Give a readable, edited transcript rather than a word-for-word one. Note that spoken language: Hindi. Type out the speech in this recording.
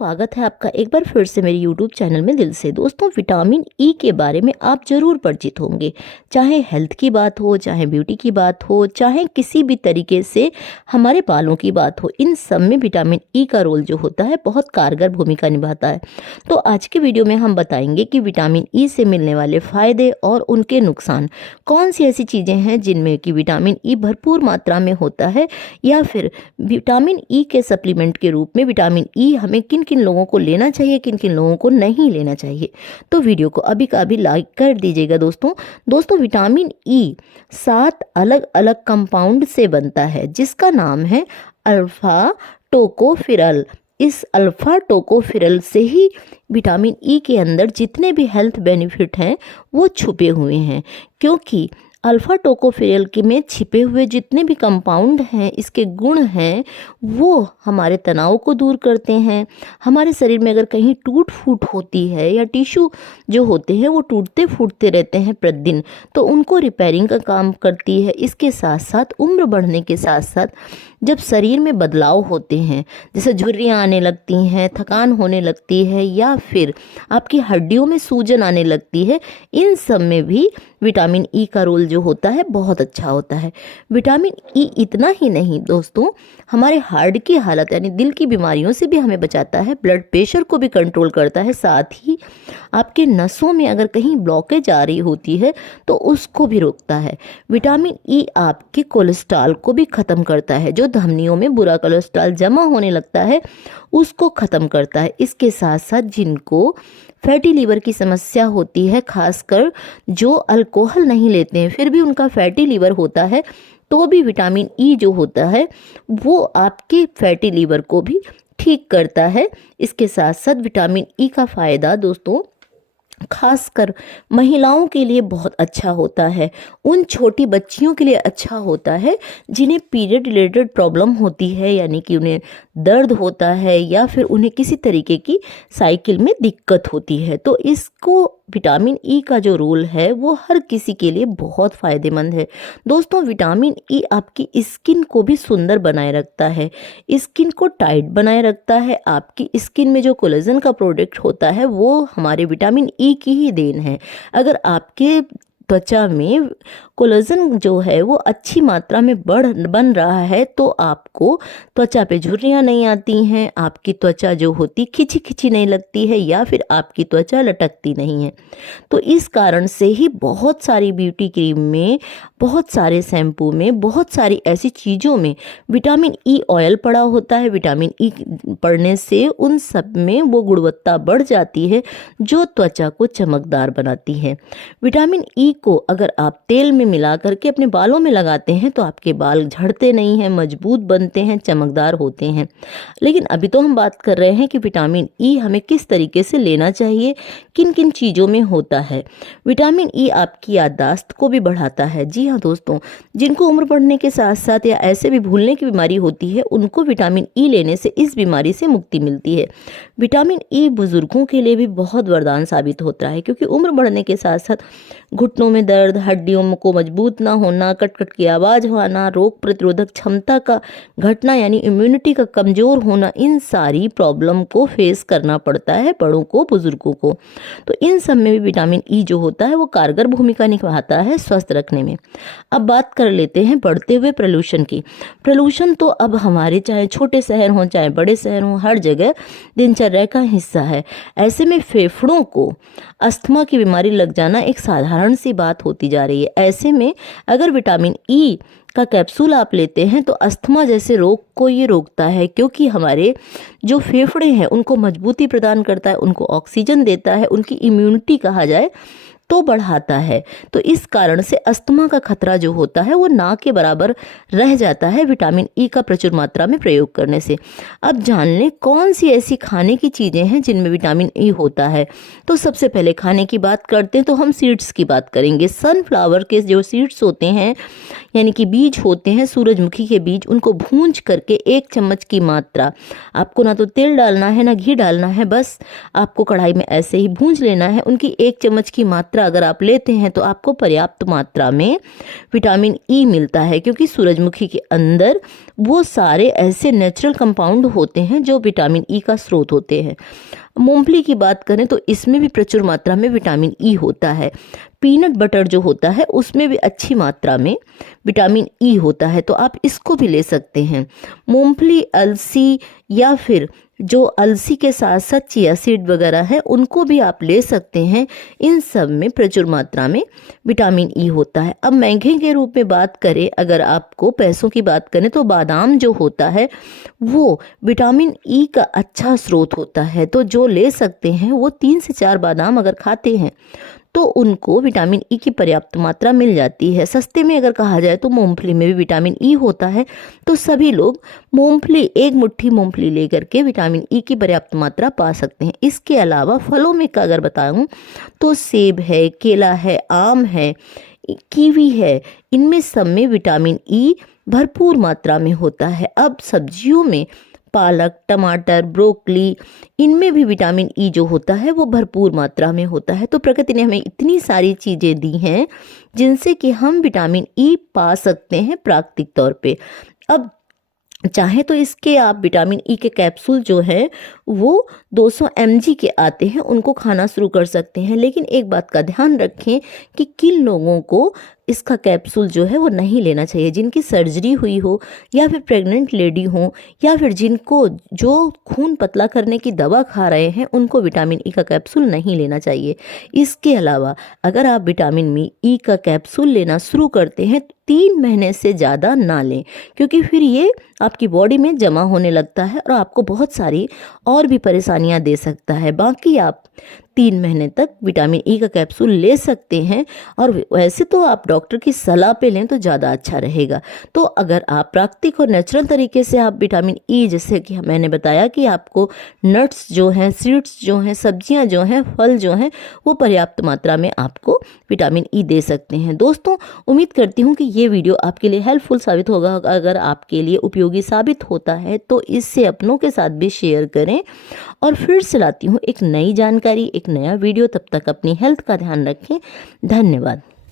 स्वागत है आपका एक बार फिर से मेरे यूट्यूब चैनल में दिल से। दोस्तों, विटामिन ई के बारे में आप ज़रूर परिचित होंगे। चाहे हेल्थ की बात हो, चाहे ब्यूटी की बात हो, चाहे किसी भी तरीके से हमारे बालों की बात हो, इन सब में विटामिन ई का रोल जो होता है बहुत कारगर भूमिका निभाता है। तो आज के वीडियो में हम बताएंगे कि विटामिन ई से मिलने वाले फ़ायदे और उनके नुकसान, कौन सी ऐसी चीज़ें हैं जिनमें कि विटामिन ई भरपूर मात्रा में होता है, या फिर विटामिन ई के सप्लीमेंट के रूप में विटामिन ई हमें किन किन लोगों को लेना चाहिए, किन किन लोगों को नहीं लेना चाहिए। तो वीडियो को अभी का अभी लाइक कर दीजिएगा। दोस्तों विटामिन ई 7 अलग अलग कंपाउंड से बनता है जिसका नाम है अल्फा टोकोफिरल। इस अल्फा टोकोफिरल से ही विटामिन ई के अंदर जितने भी हेल्थ बेनिफिट हैं वो छुपे हुए हैं, क्योंकि अल्फा टोकोफिरल के में छिपे हुए जितने भी कंपाउंड हैं, इसके गुण हैं, वो हमारे तनाव को दूर करते हैं। हमारे शरीर में अगर कहीं टूट फूट होती है या टिश्यू जो होते हैं वो टूटते फूटते रहते हैं प्रतिदिन, तो उनको रिपेयरिंग का काम करती है। इसके साथ साथ उम्र बढ़ने के साथ साथ जब शरीर में बदलाव होते हैं, जैसे झुर्रियाँ आने लगती हैं, थकान होने लगती है, या फिर आपकी हड्डियों में सूजन आने लगती है, इन सब में भी विटामिन ई का रोल जो होता है बहुत अच्छा होता है। विटामिन ई इतना ही नहीं दोस्तों, हमारे हार्ट की हालत यानी दिल की बीमारियों से भी हमें बचाता है, ब्लड प्रेशर को भी कंट्रोल करता है, साथ ही आपके नसों में अगर कहीं ब्लॉकेज आ रही होती है तो उसको भी रोकता है। विटामिन ई आपके कोलेस्ट्रॉल को भी ख़त्म करता है, जो धमनियों में बुरा कोलेस्ट्रॉल जमा होने लगता है उसको ख़त्म करता है। इसके साथ साथ जिनको फैटी लीवर की समस्या होती है, खासकर जो अल्कोहल नहीं लेते हैं फिर भी उनका फैटी लीवर होता है, तो भी विटामिन ई जो होता है वो आपके फैटी लीवर को भी ठीक करता है। इसके साथ साथ विटामिन ई का फ़ायदा दोस्तों खासकर महिलाओं के लिए बहुत अच्छा होता है, उन छोटी बच्चियों के लिए अच्छा होता है जिन्हें पीरियड रिलेटेड प्रॉब्लम होती है, यानी कि उन्हें दर्द होता है या फिर उन्हें किसी तरीके की साइकिल में दिक्कत होती है। तो इसको विटामिन ई का जो रोल है वो हर किसी के लिए बहुत फ़ायदेमंद है। दोस्तों, विटामिन ई आपकी स्किन को भी सुंदर बनाए रखता है, स्किन को टाइट बनाए रखता है। आपकी स्किन में जो कोलेजन का प्रोडक्ट होता है वो हमारे विटामिन ई की ही देन है। अगर आपके त्वचा में कोलेजन जो है वो अच्छी मात्रा में बन रहा है तो आपको त्वचा पे झुर्रियाँ नहीं आती हैं, आपकी त्वचा जो होती खिंची खिंची नहीं लगती है, या फिर आपकी त्वचा लटकती नहीं है। तो इस कारण से ही बहुत सारी ब्यूटी क्रीम में, बहुत सारे शैम्पू में, बहुत सारी ऐसी चीज़ों में विटामिन ई ऑयल पड़ा होता है। विटामिन ई पड़ने से उन सब में वो गुणवत्ता बढ़ जाती है जो त्वचा को चमकदार बनाती है। विटामिन ई को अगर आप तेल में मिला करके अपने बालों में लगाते हैं तो आपके बाल झड़ते नहीं हैं, मजबूत बनते हैं, चमकदार होते हैं। लेकिन अभी तो हम बात कर रहे हैं कि विटामिन ई हमें किस तरीके से लेना चाहिए, किन किन चीज़ों में होता है। विटामिन ई आपकी याददाश्त को भी बढ़ाता है। जी हाँ दोस्तों, जिनको उम्र बढ़ने के साथ साथ या ऐसे भी भूलने की बीमारी होती है उनको विटामिन ई लेने से इस बीमारी से मुक्ति मिलती है। विटामिन ई बुजुर्गों के लिए भी बहुत वरदान साबित होता है, क्योंकि उम्र बढ़ने के साथ साथ घुटनों में दर्द, हड्डियों को मजबूत ना होना, कट की आवाज़ होना, रोग प्रतिरोधक क्षमता का घटना यानी इम्यूनिटी का कमज़ोर होना, इन सारी प्रॉब्लम को फेस करना पड़ता है बड़ों को, बुजुर्गों को। तो इन सब में भी विटामिन ई जो होता है वो कारगर भूमिका निभाता है स्वस्थ रखने में। अब बात कर लेते हैं बढ़ते हुए प्रदूषण की। प्रदूषण तो अब हमारे चाहे छोटे शहर हों चाहे बड़े शहर हों, हर जगह दिनचर्या का हिस्सा है। ऐसे में फेफड़ों को अस्थमा की बीमारी लग जाना एक साधारण सी बात होती जा रही है। ऐसे में अगर विटामिन ई का कैप्सूल आप लेते हैं तो अस्थमा जैसे रोग को ये रोकता है, क्योंकि हमारे जो फेफड़े हैं उनको मजबूती प्रदान करता है, उनको ऑक्सीजन देता है, उनकी इम्यूनिटी कहा जाए तो बढ़ाता है। तो इस कारण से अस्थमा का खतरा जो होता है वो ना के बराबर रह जाता है विटामिन ई का प्रचुर मात्रा में प्रयोग करने से। अब जान लें कौन सी ऐसी खाने की चीज़ें हैं जिनमें विटामिन ई होता है। तो सबसे पहले खाने की बात करते हैं तो हम सीड्स की बात करेंगे। सनफ्लावर के जो सीड्स होते हैं यानी कि बीज होते हैं, सूरजमुखी के बीज, उनको भूंज करके 1 चम्मच की मात्रा, आपको ना तो तेल डालना है ना घी डालना है, बस आपको कढ़ाई में ऐसे ही भूंज लेना है। उनकी 1 चम्मच की मात्रा मात्रा अगर आप लेते हैं तो आपको पर्याप्त मात्रा में विटामिन ई मिलता है, क्योंकि सूरजमुखी के अंदर वो सारे ऐसे नेचुरल कंपाउंड होते हैं जो विटामिन ई का स्रोत होते हैं। मूंगफली की बात करें तो इसमें भी प्रचुर मात्रा में विटामिन ई होता है। पीनट बटर जो होता है उसमें भी अच्छी मात्रा में विटामिन ई होता है, तो आप इसको भी ले सकते हैं। मूंगफली, अलसी या फिर जो अलसी के साथ साथ चिया सीड वगैरह है उनको भी आप ले सकते हैं। इन सब में प्रचुर मात्रा में विटामिन ई होता है। अब महंगे के रूप में बात करें, अगर आपको पैसों की बात करें तो बादाम जो होता है वो विटामिन ई का अच्छा स्रोत होता है, तो जो ले सकते हैं वो 3 से 4 बादाम अगर खाते हैं तो उनको विटामिन ई की पर्याप्त मात्रा मिल जाती है। सस्ते में अगर कहा जाए तो मूंगफली में भी विटामिन ई होता है, तो सभी लोग मूंगफली, एक मुट्ठी मूंगफली लेकर के विटामिन ई की पर्याप्त मात्रा पा सकते हैं। इसके अलावा फलों में का अगर बताऊं तो सेब है, केला है, आम है, कीवी है, इनमें सब में विटामिन ई भरपूर मात्रा में होता है। अब सब्जियों में पालक, टमाटर, ब्रोकली, इनमें भी विटामिन ई जो होता है वो भरपूर मात्रा में होता है। तो प्रकृति ने हमें इतनी सारी चीज़ें दी हैं जिनसे कि हम विटामिन ई पा सकते हैं प्राकृतिक तौर पे। अब चाहे तो इसके आप विटामिन ई के कैप्सूल जो है वो 200 mg के आते हैं, उनको खाना शुरू कर सकते हैं। लेकिन एक बात का ध्यान रखें कि किन लोगों को इसका कैप्सूल जो है वो नहीं लेना चाहिए। जिनकी सर्जरी हुई हो, या फिर प्रेग्नेंट लेडी हो, या फिर जिनको जो खून पतला करने की दवा खा रहे हैं, उनको विटामिन ई का कैप्सूल नहीं लेना चाहिए। इसके अलावा अगर आप विटामिन ई का कैप्सूल लेना शुरू करते हैं तो 3 महीने से ज़्यादा ना लें, क्योंकि फिर ये आपकी बॉडी में जमा होने लगता है और आपको बहुत सारी और भी परेशानियां दे सकता है। बाकी आप 3 महीने तक विटामिन ई का कैप्सूल ले सकते हैं, और वैसे तो आप डॉक्टर की सलाह पे लें तो ज़्यादा अच्छा रहेगा। तो अगर आप प्राकृतिक और नेचुरल तरीके से आप विटामिन ई, जैसे कि मैंने बताया कि आपको नट्स जो हैं, सीड्स जो हैं, सब्जियां जो हैं, फल जो हैं, वो पर्याप्त मात्रा में आपको विटामिन ई दे सकते हैं। दोस्तों, उम्मीद करती हूँ कि ये वीडियो आपके लिए हेल्पफुल साबित होगा। अगर आपके लिए उपयोगी साबित होता है तो इससे अपनों के साथ भी शेयर करें। और फिर से लाती हूँ एक नई जानकारी, एक नया वीडियो। तब तक अपनी हेल्थ का ध्यान रखें। धन्यवाद।